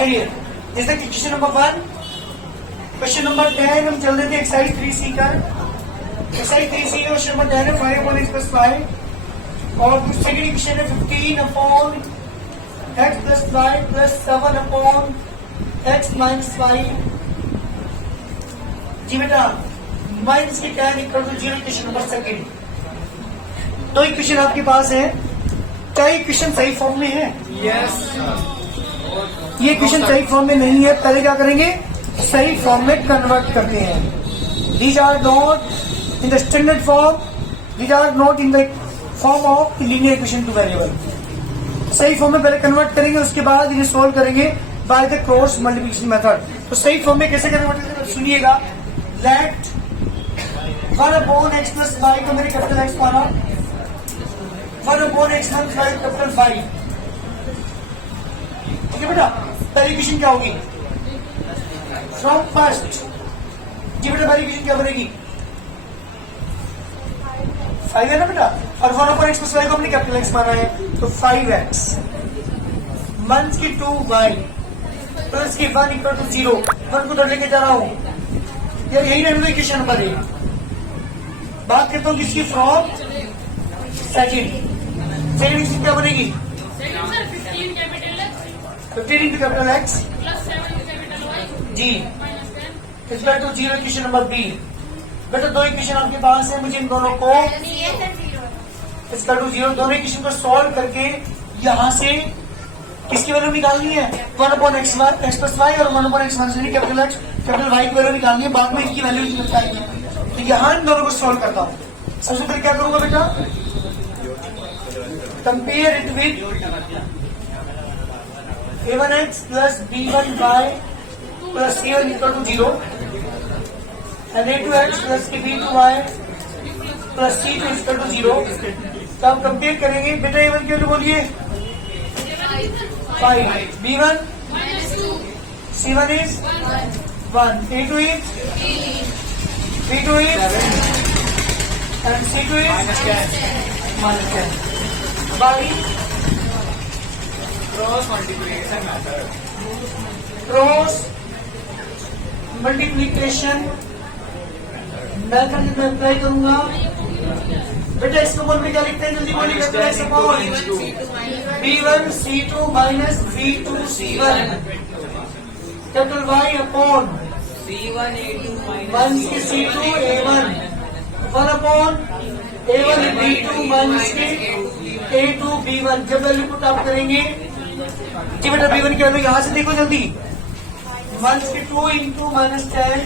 चलिए जैसे कि क्वेश्चन नंबर 1, क्वेश्चन नंबर 10 हम चल देते एक्सरसाइज 3C का। एक्सरसाइज 3C का क्वेश्चन नंबर 10 है 5 upon x plus 5 और सेकंड इक्वेशन है 15 upon x plus 5 plus 7 upon x minus 5। जी बेटा माइनस के tan equal to 0 question number second. तो इक्वेशन आपके पास है, क्या ये क्वेश्चन सही फॉर्म में है? यस ये क्वेश्चन सही फॉर्म में नहीं है, पहले क्या करेंगे सही फॉर्म में कन्वर्ट करते हैं। These are not in the standard form, these are not in the form of linear equation two variable. सही फॉर्म में पहले कन्वर्ट करेंगे, उसके बाद इन्हें सोल्व करेंगे by the cross multiplication method. तो सही फॉर्म में कैसे कन्वर्ट करेंगे सुनिएगा। लेट 1 upon x plus 5 को मैंने कैपिटल x माना, 1 upon x plus 5 कैपिटल 5। ठीक है बेटा, पहली इक्वेशन क्या होगी फ्रॉम फर्स्ट? जी बेटा पहली इक्वेशन क्या बनेगी 5 है ना बेटा, और 1 upon x plus 5 को हमने कैपिटल x माना है, तो 5x माइनस की 2y प्लस की 1 इक्वल टू 0। 1 को उधर लेके जा रहा हूँ, यार यही रहने दो इक्वेशन नंबर 1। बात करता हूँ किसकी फ्रॉम सेकंड इक्वेशन क्या बनेगी 15 into capital X G equal to 0 equation number B. बेटा दो इक्वेशन आपके पास है, मुझे इन दोनों को इक्वल टू 0 दोनों इक्वेशन को सॉल्व करके यहाँ से किसकी वैल्यू निकालनी है 1 upon x plus y और 1 upon x minus capital x capital y की वैल्यू निकालनी है, बाद में इनकी वैल्यू निकालनी है। तो यहाँ इन दोनों को सॉल्व करता हूँ। सबसे पहले क्या करूंगा बेटा, compare it with a1x plus b1y plus c1 equal to 0 and a2x plus b2y plus c2 equal to 0। तो आप कंपेयर करेंगे बेटा a1 की वैल्यू बोलिए 5, b1 c1 is 1, a2 is b2 is and c2 is minus 10 by cross multiplication method. Cross multiplication method में apply करूंगा। बेटा इसको बोल में क्या लिखते हैं जल्दी बोलिए, b1 c2 minus b2 c1 capital y upon C1 A2 minus के c2 a1 1 upon a1 b2 minus के a2 b1। जब वैल्यू पुट आप करेंगे जी बेटा b1 की वैल्यू यहाँ से देखो जल्दी, माइनस के 2 into minus 10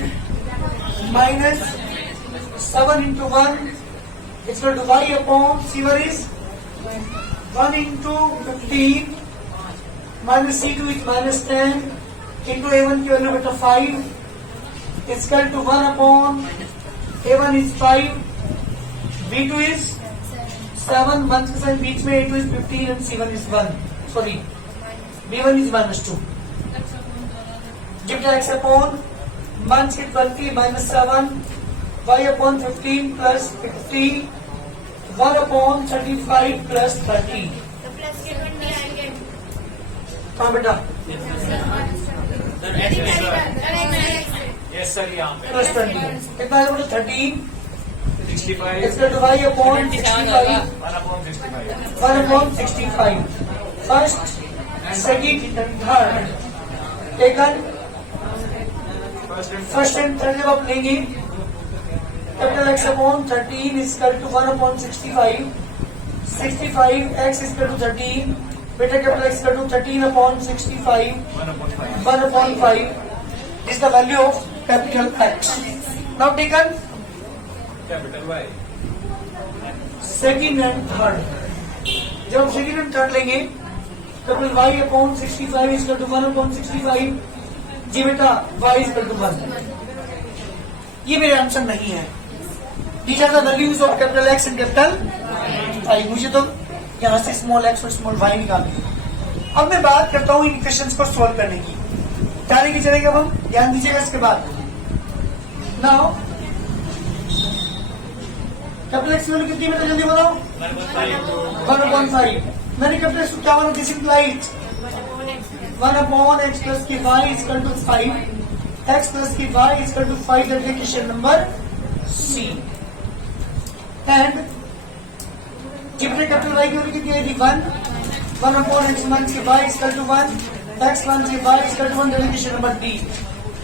minus 7 into 1 equal to y upon c1 is 1 into 15 minus c2 is minus 10 into a1 की वैल्यू बेटा 5 equal to 1 upon a1 is 5 b2 is 7 1 के साथ बीच में a2 is 15 and c1 is 1 sorry b1 is minus 2। जब x upon 1 के 20 minus 7 y upon 15 plus 50 1 upon 35 plus 30। हाँ बेटा yes sir यहाँ पे प्लस 20 कितना है बेटा 13 65 इसका two y upon 65 1 upon 65 first second third taken first and third जब आप लेंगे capital x upon 13 equal to 1 upon 65 65 x equal to 13 बेटा capital x equal to 13 upon 65 1 upon 5 is the value of capital x। Now taken capital Y second and third. जब हम second and third लेंगे capital y upon 65 equal to 1 upon 65 जी बेटा y equal to 1। ये मेरे answer नहीं है। These are the values of capital X and capital Y। मुझे तो यहाँ से स्मॉल x और स्मॉल y निकालनी। अब मैं बात करता हूँ इन क्वेश्चंस को सॉल्व करने की। क्या लेके चलेंगे अब हम, ध्यान दीजिएगा इसके बाद। नाउ कैपिटल X की वैल्यू कितनी बेटा जल्दी बताओ 1/5। मैंने कैपिटल X को क्या माना, this implies 1 upon x plus की y equal to 5, x plus की y equal to 5, that is question number C. And जितने कैपिटल y की वैल्यू कितनी आएगी 1 अपॉन x वन की y equal to 1, x one की y equal to 1, that is question number D.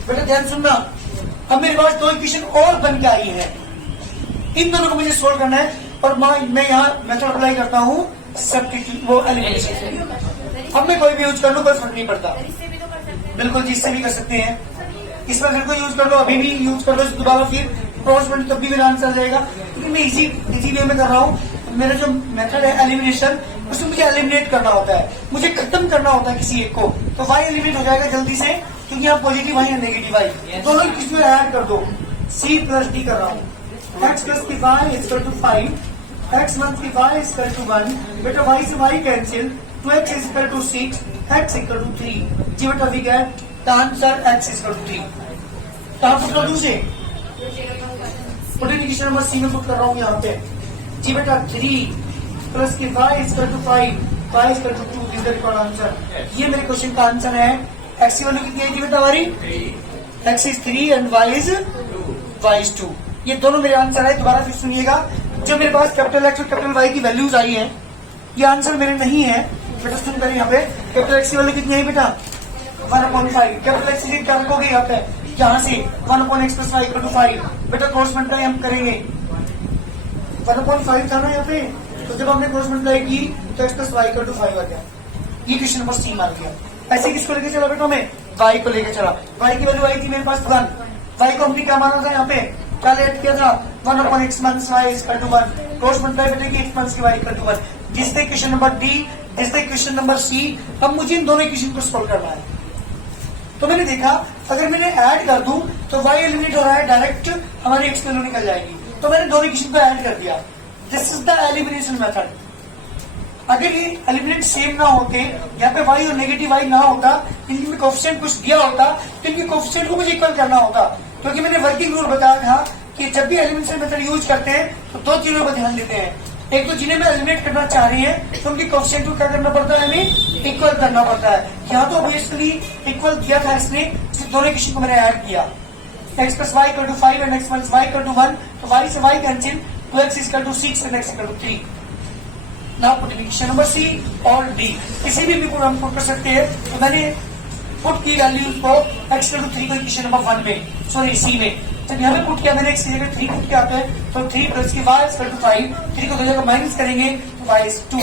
बेटा ध्यान सुनना, अब मेरे पास दो इक्वेशन और बन के आई है, इन दोनों को मुझे सोल्व करना है और मैं यहाँ मेथड अप्लाई करता हूँ सब्स्टिट्यूट, वो एलिमिनेशन। अब मैं कोई भी यूज कर लूँ, कोई फर्क नहीं पड़ता। बिल्कुल जी, इससे भी कर सकते हैं, इस पर फिर को यूज कर लो, अभी भी यूज कर लो, दोबारा फिर क्रॉस में तब भी मेरा आंसर आ जाएगा, क्योंकि मैं इजी वे में कर रहा हूँ। मेरा जो मेथड है एलिमिनेशन, उसमें मुझे एलिमिनेट करना होता है, मुझे खत्म करना होता है किसी एक को, तो वाई एलिमिनेट हो जाएगा जल्दी से, क्योंकि यहाँ पॉजिटिव वाई है नेगेटिव वाई, दोनों इसमें ऐड कर दो। सी प्लस डी कर रहा हूँ, x प्लस की y equal to 5, x one की y इक्वल टू 1, बेटा y से y cancel, 2x equal to 6, x equal to 3। जी बेटा we get the answer x equal to 3। कहाँ पुट कर दूं से? पुटिंग नंबर सी में पुट कर रहा हूँ यहाँ पे। जी बेटा 3 प्लस की y equal to 5, y equal to 2 is the required answer. ये मेरे क्वेश्चन का आंसर है। x की वैल्यू कितनी है जी बेटा हमारी? x is 3 and y is 2। ये दोनों मेरे आंसर है। दोबारा फिर सुनिएगा, जो मेरे पास कैपिटल एक्स और कैपिटल वाई की वैल्यूज आई हैं, ये आंसर मेरे नहीं है। बेटा सुन करें, यहाँ पे कैपिटल एक्स की वैल्यू कितनी है बेटा? 1/5। कैपिटल एक्स क्या रखोगे यहाँ पे? यहाँ से 1/x plus y equal to 5। बेटा क्रॉस मल्टीप्लाई हम करेंगे, 1/5 था ना यहाँ पे, तो जब हमने क्रॉस मल्टीप्लाई की तो x plus y equal to 5 आ गया। ये क्वेश्चन नंबर सी मान गया। ऐसे किसको लेके चला बेटा? हमें y को लेके चला। y की वैल्यू आई थी मेरे पास 1, y को हमने क्या माना था यहाँ पे? क्या लेट किया था? 1/x minus y equal to 1। Cross multiply बेटे की x माइनस की y इक्वल टू 1। जिससे क्वेश्चन नंबर डी, जिससे क्वेश्चन नंबर सी। अब मुझे इन दोनों इक्वेशन को सॉल्व करना है। तो मैंने देखा, अगर मैंने ऐड कर दूं तो y एलिमिनेट हो रहा है, डायरेक्ट हमारी x वैल्यू निकल जाएगी। तो मैंने दोनों इक्वेशन को ऐड कर दिया। This is the elimination method. अगर ये एलिमिनेट सेम ना होते, यहाँ पे y और नेगेटिव y ना होता, इनमें कोएफिशिएंट कुछ दिया होता, तो इनके कोएफिशिएंट को मुझे इक्वल करना होता। क्योंकि मैंने वर्किंग रूल बताया था कि जब भी एलिमिनेशन मेथड यूज करते हैं तो दो चीजों पर ध्यान देते हैं। एक तो जिन्हें मैं एलिमिनेट करना चाह रही है तो उनके कोएफिशिएंट को क्या करना पड़ता है, हमें इक्वल करना पड़ता है। यहाँ तो ऑब्वियसली इक्वल किया था इसने, दोनों इक्वेशन को मैंने ऐड किया। x plus y equal to 5 and x minus y equal to 1, तो y से y cancel, 2x equal to 6 and x equal to 3। Now put equation number C और डी, किसी भी को हम पुट कर सकते हैं। तो मैंने पुट की वैल्यू को x इक्वल टू 3 को इक्वेशन नंबर 1 में, सॉरी सी में, जब यहाँ पे पुट किया मैंने x की जगह 3 पुट किया आता है, तो 3 प्लस की y इक्वल टू 5, 3 को दो जगह माइनस करेंगे तो y is 2।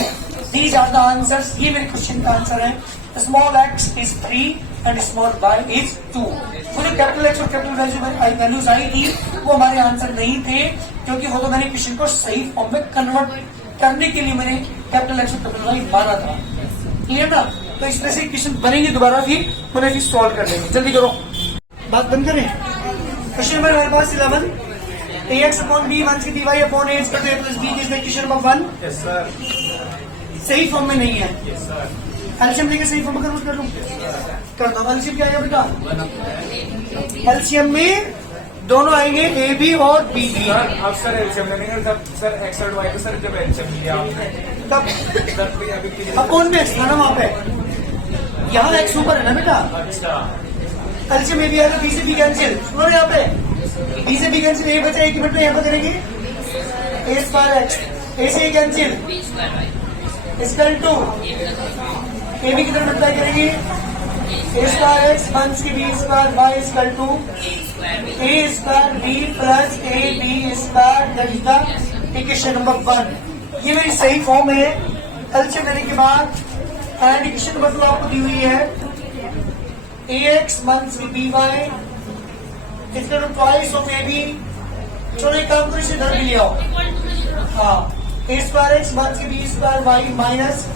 These are the answers. ये मेरे क्वेश्चन का आंसर है। Small x is 3 and small y is 2। तो जो कैपिटल x और कैपिटल वैल्यूज आई थी वो हमारे आंसर नहीं थे, क्योंकि वो तो मैंने क्वेश्चन को सही फॉर्म में कन्वर्ट करने के लिए मैंने कैपिटल x और कैपिटल y माना था। क्लियर ना? तो इस तरह से क्वेश्चन बनेंगे, दोबारा फिर उन्हें फिर सॉल्व कर लेंगे। जल्दी करो, बात बंद करें। क्वेश्चन नंबर हमारे पास 11, ax अपॉन b 1 की dy upon a equal to a plus b is the question number 1। Yes sir. सही फॉर्म में नहीं है। Yes sir. एलसीएम लेके सही फॉर्म में कन्वर्ट कर लूं, कर दो। एलसीएम क्या आएगा बेटा? एलसीएम में दोनों आएंगे ए बी और बी डी। सर अब सर एलसीएम लेंगे तब सर एक्स और वाई को सर जब एलसीएम लिया आपने तब सर कोई अभी के लिए अपॉन में एक्स था ना वहां पे, यहाँ एक्स ऊपर है ना बेटा। अच्छा एलसीएम ए बी आएगा, बी से बी कैंसिल, सुनो यहाँ पे बी से बी कैंसिल, ए बचा, एक मिनट में यहाँ पे करेंगे ए स्क्वायर एक्स, ए से A cancel, equal to A B की तरफ मल्टीप्लाई करेंगे, ए स्क्वायर एक्स माइनस की B square Y equal to A square B plus A B square, that is the equation number 1। ये मेरी सही form है। LCM लेने के बाद एंड इक्वेशन नंबर 2 आपको दी हुई है, ax माइनस की B Y equal to twice of A B. चलो एक काम करो, इसे इधर भी ले आओ। हाँ, ए स्क्वायर एक्स माइनस की B square Y minus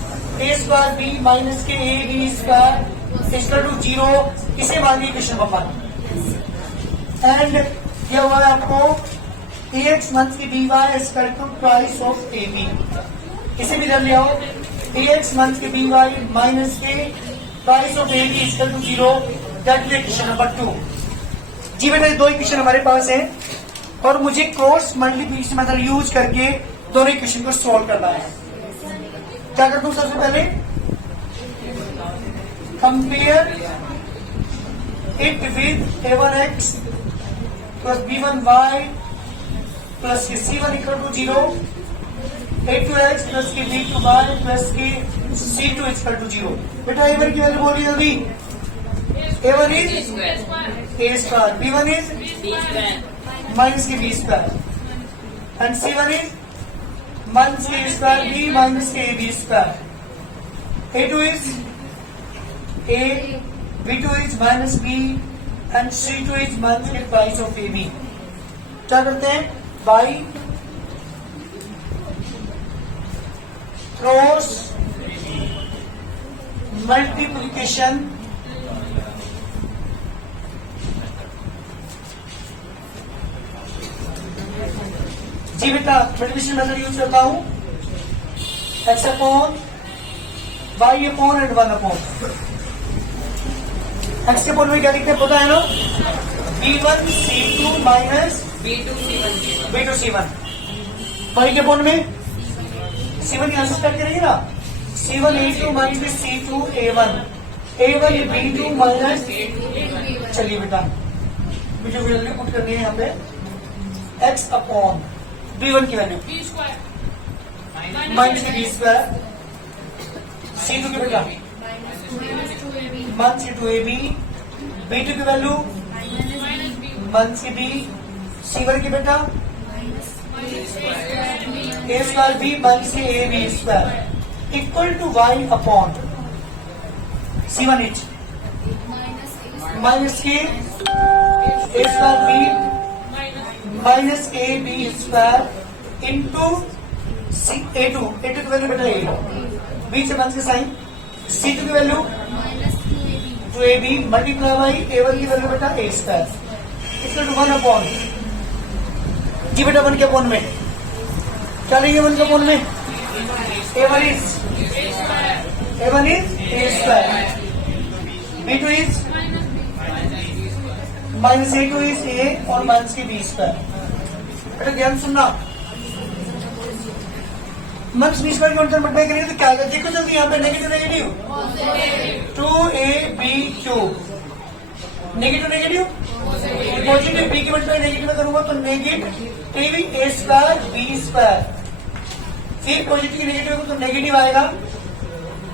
A square B minus के A B square equal to 0। इसे मान लीजिए क्वेश्चन नंबर 1। एंड क्या हुआ है आपको, ax माइनस की B Y equal to twice of A B. इसे भी इधर ले आओ, ax माइनस की बी वाई माइनस के twice of A B equal to 0, that is question number 2। जी बेटा, दो इक्वेशन हमारे पास है और मुझे क्रॉस मल्टीप्लिकेशन मेथड यूज करके दोनों इक्वेशन को सॉल्व करना है। क्या करता हूं सबसे पहले, compare it with a1x plus b1y plus के c1 equal to 0, a2x plus के b2y प्लस के c2 इक्वल टू 0। बेटा a1 की वैल्यू बोलिए जल्दी। a1 is a square, b1 is minus के b square and c1 is minus के square b minus के b square. a2 is a, b2 is minus b and c2 is minus के price of ab। क्या करते हैं? By cross multiplication जी बेटा multiplication method use करता हूं। X upon Y upon and 1 upon X के upon में क्या लिखते हैं पता है ना? b1c2 minus b2c1। वाई के अपॉन में c1 यहां से स्टार्ट करेंगे ना, c1a2 minus c2a1 a1 b2 minus. चलिए बेटा मुझे वैल्यू पुट करनी है यहाँ पे x अपॉन b1 की वैल्यू माइनस के b स्क्वायर, c2 की बेटा माइनस के 2ab, b2 की वैल्यू माइनस के b, c1 की बेटा a स्क्वायर b माइनस के ab square equal to y upon c1 each minus के a square b minus A B square into a2 की वैल्यू बेटा a, b से minus के साइन, c2 की value 2ab multiply by a1 की value बेटा a square equal to 1 upon जी बेटा 1 के अपॉन में क्या लेंगे? 1 के अपॉन में a1 is a square, b2 is minus a2 is a और माइनस के b स्क्वायर। बेटा ध्यान सुनना, माइनस b स्क्वायर के अंदर मल्टीप्लाई करेंगे तो क्या आएगा? देखो जल्दी यहाँ पे negative negative 2ab cube, negative negative positive b की मल्टीप्लाई नेगेटिव में करूंगा तो negative a square b square, फिर पॉजिटिव की नेगेटिव तो नेगेटिव आएगा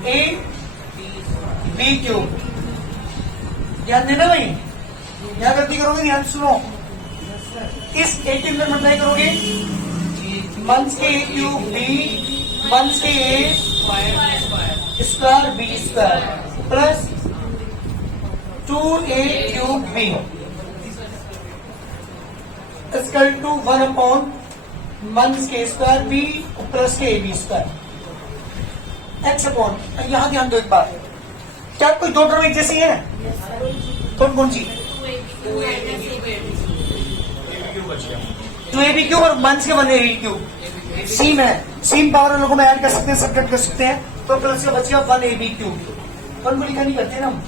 a b क्यूब। ध्यान देना भाई, क्या गलती करोगे? ध्यान सुनो, इस a के अंदर मल्टीप्लाई करोगे माइनस के a क्यूब b माइनस के a square b square plus 2a cube b equal to 1 upon minus के स्क्वायर b प्लस के a b स्क्वायर एक्स अपॉन। यहां ध्यान दो एक बार, क्या कोई दो टर्म एक जैसी है? कौन कौन सी? 2ab क्यूब और माइनस के 1ab क्यूब सीम है, सीम पावर लोगों में ऐड कर सकते हैं, सब्ट्रैक्ट कर सकते हैं तो प्लस का बचेगा 1ab क्यूब। 1 को लिखा नहीं करते ना हम,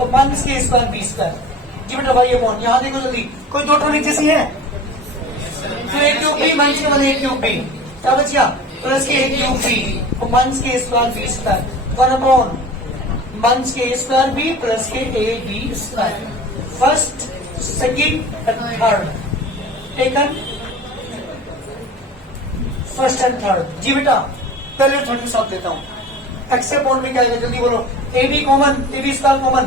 और माइनस के स्क्वायर b स्क्वायर जी बेटा वाई अपॉन। यहां देखो जल्दी, कोई दो टर्म एक जैसी है? तो a क्यूब b माइनस के 1a क्यूब b क्या बचिया? प्लस के a क्यूब b और माइनस के square b square 1 upon minus के स्क्वायर b प्लस के a b square. First second third taken first and third जी बेटा। पहले थर्ड के साथ देता हूं, एक्स के अपॉन में क्या आएगा जल्दी बोलो? A B common, A B square common,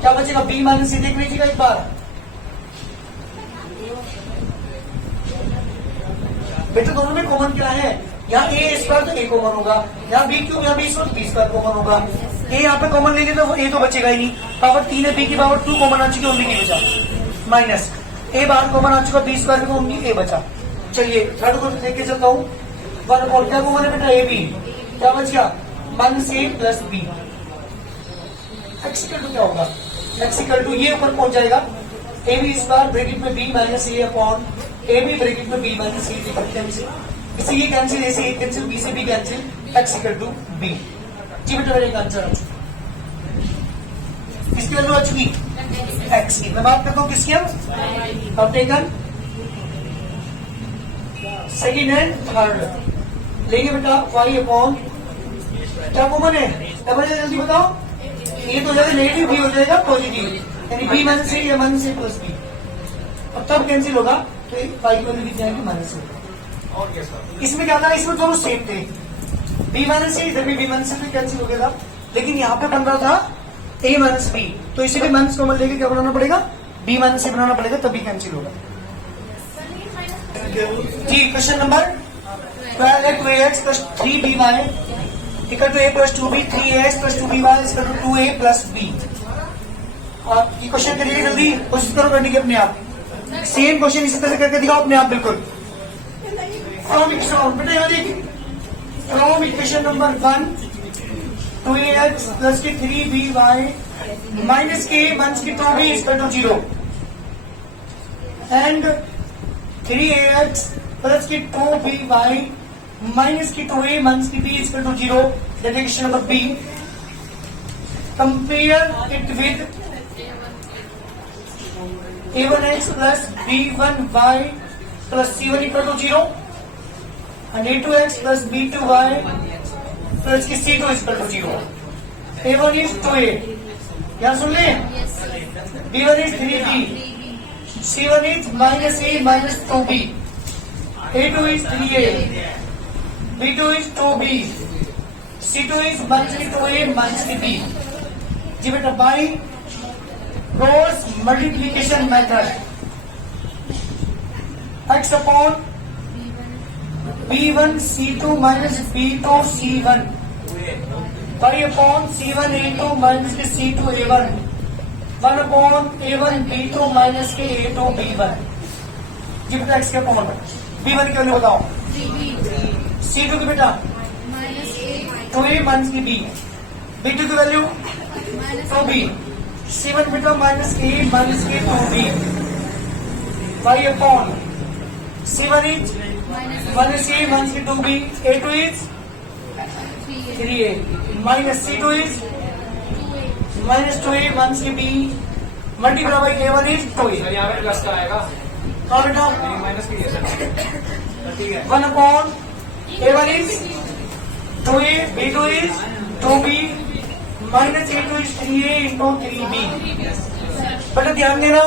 क्या बचेगा? बी माइनस सी देख लीजिएगा एक बार बेटा, दोनों में कॉमन क्या है? यहाँ ए स्क्वायर तो ए कॉमन होगा, यहाँ बी क्यूब यहाँ B square B square common होगा। ए यहाँ पे कॉमन लेंगे तो ए तो बचेगा ही नहीं, पावर 3 है, बी की पावर 2 कॉमन आ चुकी, ओनली नहीं बचा, माइनस ए बाहर कॉमन आ चुका, बी स्क्वायर को ओनली ए बचा। चलिए थर्ड को लेके चलता हूँ, 1 अपॉन क्या कॉमन है बेटा? ए बी क्या बच गया? Minus A plus B. X equal to क्या होगा? एक्स इक्वल टू ये ऊपर पहुंच जाएगा ए बी स्क्वायर ब्रैकेट में B minus A upon A B bracket में बी माइनस ए कैंसिल, इसे ये कैंसिल, ऐसे ए कैंसिल, बी से B cancel, X equal to B. जी बेटा मेरा एक आंसर आ चुका, किसकी वैल्यू आ चुकी? एक्स की। मैं बात करता हूँ किसकी? अब टेकन सेकेंड एंड थर्ड लेंगे बेटा, वाई अपॉन क्या कॉमन है? डबल जल्दी बताओ, ए तो हो जाएगा नेगेटिव, बी हो जाएगा पॉजिटिव, यानी बी माइनस ए या माइनस ए प्लस बी, और तब कैंसिल होगा तो वाई की वैल्यू कितनी आएगी माइनस ए। और क्या सर? इसमें क्या था, इसमें दोनों सेम थे, बी माइनस ए इधर भी बी माइनस ए कैंसिल हो गया था, लेकिन यहाँ पे बन रहा था ए माइनस बी, तो इसे भी माइनस कॉमन लेके क्या बनाना पड़ेगा, बी माइनस ए बनाना पड़ेगा, तभी कैंसिल होगा। जी क्वेश्चन नंबर 12 है 2ax plus 3by equal to a plus 2b, 3ax plus 2by equal to 2a plus b। आप ये क्वेश्चन करिए जल्दी, कोशिश करो करने की अपने आप, सेम क्वेश्चन इसी तरह करके दिखाओ अपने आप बिल्कुल। फ्रॉम इक्वेशन बेटा यहाँ देखिए, from equation number 1 2ax plus के 3by माइनस के 1 की 2b equal to 0 and 3ax plus की 2by माइनस की 2a माइनस की b equal to 0, that is question number B. Compare it with a1x plus b1y plus c1 equal to 0 and a2x plus b2y plus की c2 equal to 0। a1 is 2a, क्या सुन ले, b1 is 3b, c1 is minus a minus 2b, a2 is 3a, b2 is 2b, c2 is minus 2a minus b। जी बेटा by cross multiplication method x upon b1 c2 minus b2 c1 by upon c1 a2 minus c2 a1 1 upon a1 b2 minus के a2 b1। जी बेटा x के upon b1 की value बताओ, c2 की बेटा 2a minus की b, b2 की value 2b, c1 बेटा माइनस a माइनस के 2b by upon c1 is minus a minus के 2b, a2 is 3a minus c2 is minus 2a minus की b multiply by a1 is 2a। Sir यहाँ पे plus का आएगा, कहाँ बेटा माइनस की है सर, ठीक है। 1 upon a1 is 2a, b2 is 2b minus a2 is 3a into 3b। बेटा ध्यान देना,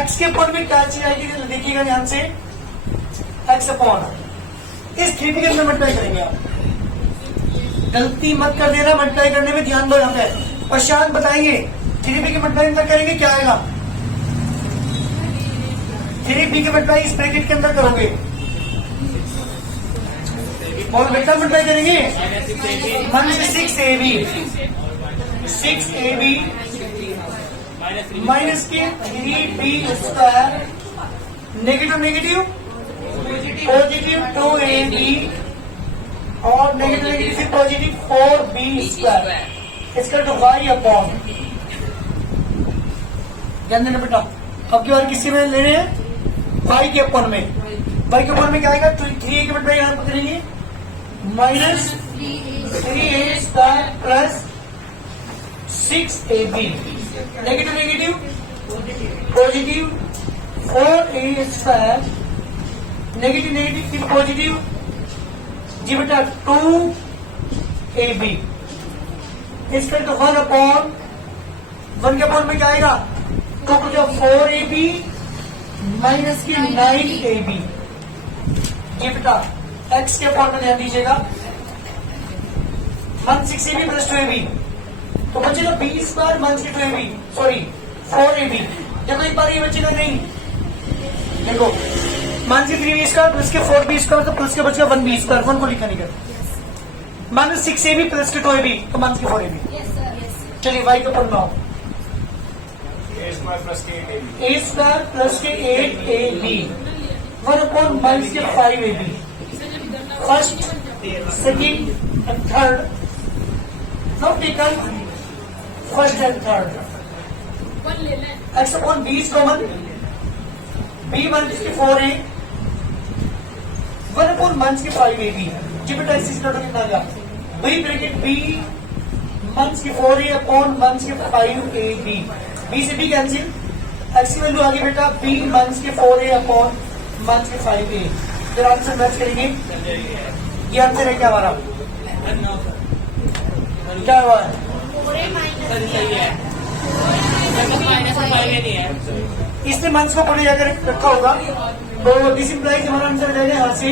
x के अपॉन में क्या चीज आएगी देखिएगा ध्यान से, x अपॉन इस 3b के अंदर मल्टीप्लाई करेंगे आप, गलती मत कर देना, मल्टीप्लाई करने में ध्यान दो। यहाँ पे पश्चात बताएंगे 3b के मल्टीप्लाई अंदर करेंगे क्या आएगा, 3b के मल्टीप्लाई इस ब्रैकेट के अंदर करोगे और बेटा मल्टीप्लाई करेंगे माइनस 6ab, 6ab माइनस के 3b square negative negative positive 2ab और नेगेटिव नेगेटिव से पॉजिटिव 4b स्क्वायर इसका तो y अपॉन, ध्यान देना बेटा। अब की बार किसी में ले रहे हैं y के अपॉन में, y के अपॉन में क्या आएगा, तो 3a के बटे यहाँ पर करेंगे minus 3a square plus 6ab negative negative positive 4a square negative negative फिर पॉजिटिव जी बेटा 2ab इसका तो 1 अपॉन 1 के अपॉन में क्या आएगा, तो कुछ 4ab माइनस की 9ab। जी बेटा x के अपॉन में ध्यान दीजिएगा 1 6ab प्लस 2ab, तो बचेगा b स्क्वायर माइनस की 2ab सॉरी 4ab। देखो एक बार ये बचेगा नहीं, देखो मान के 3b स्क्वायर प्लस के 4b स्क्वायर, तो प्लस के बचेगा 1b स्क्वायर, 1 को लिखा नहीं कर, माइनस 6ab प्लस के 2ab तो माइनस के 4ab। चलिए y के ऊपर बनाओ, a स्क्वायर प्लस के 8ab, a स्क्वायर प्लस के 8ab 1 अपॉन माइनस के 5ab, first second and third not taken, first and third x upon b is common, b minus के 4a 1 अपॉन माइनस के 5ab। जी बेटा इस का कितना आ गया, b ब्रैकेट b माइनस के 4a अपॉन माइनस के 5ab, b से b कैंसिल, x की वैल्यू आ गई बेटा b माइनस के 4a अपॉन माइनस के 5a। फिर आंसर मैच करेंगे, ये आंसर है क्या हमारा, क्या हुआ है? इसने मंथ्स को पढ़े जाकर रखा होगा, तो दिस इम्प्लाइज हमारा आंसर हो जाएगा यहाँ से।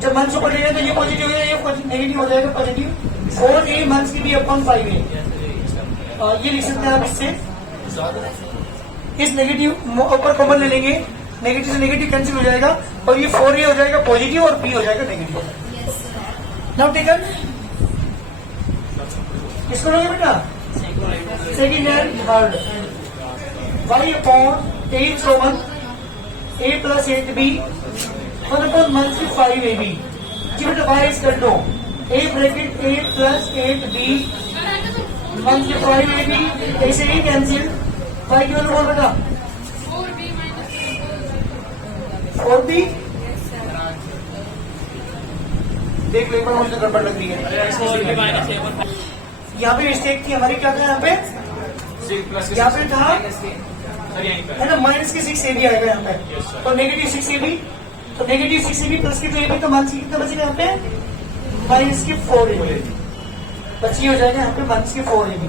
जब मंथ्स को पढ़ेगा तो ये पॉजिटिव हो जाएगा, ये नेगेटिव हो जाएगा, पॉजिटिव 4A मंथ्स की भी अपॉन 5A। ये लिख सकते हैं आप इससे। इस नेगेटिव ऊपर कॉमन ले लेंगे, नेगेटिव से नेगेटिव कैंसिल हो जाएगा और ये 4A हो जाएगा पॉजिटिव और B हो जाएगा नेगेटिव। नाउ टेकन इसको लोगे बेटा second and third y upon 8 common A plus 8B 1 upon month की 5AB। जी बेटा y इज कर दो A bracket 8 plus 8B month की 5AB, ऐसे ही कैंसिल। y की वैल्यू बोल बेटा 4B। देख लो एक बार मुझे गड़बड़ लग रही है। यहाँ पे मिस्टेक थी हमारी, क्या था यहाँ पे? यहाँ पे था है ना माइनस के 6AB आएगा यहाँ पे, तो नेगेटिव 6AB, तो नेगेटिव 6AB प्लस के 2AB, तो माइनस कितना बचेगा यहाँ पे? माइनस के 4AB बची हो जाएगा यहाँ पे माइनस के 4AB।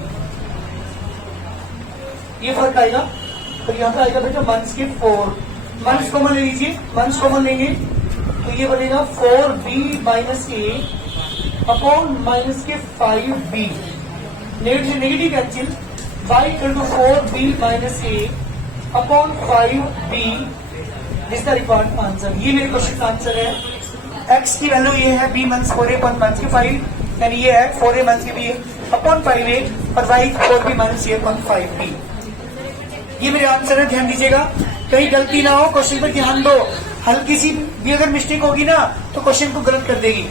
ये फर्क आएगा, तो यहाँ पे आएगा बेटा माइनस के 4। माइनस कॉमन ले लीजिए, माइनस कॉमन लेंगे तो ये बनेगा 4B minus A upon minus के 5B। नेगेटिव से negative cancel, y equal to 4B minus A upon 5B is the required answer. ये मेरे क्वेश्चन का आंसर है। x की वैल्यू ये है B months 4A upon months के 5, यानी ये है 4A मंथ्स के B अपॉन 5A और y 4B minus A upon 5B। ये मेरे आंसर है, ध्यान दीजिएगा कहीं गलती ना हो, क्वेश्चन पर ध्यान दो। हल्की सी भी अगर मिस्टेक होगी ना तो क्वेश्चन को गलत कर देगी।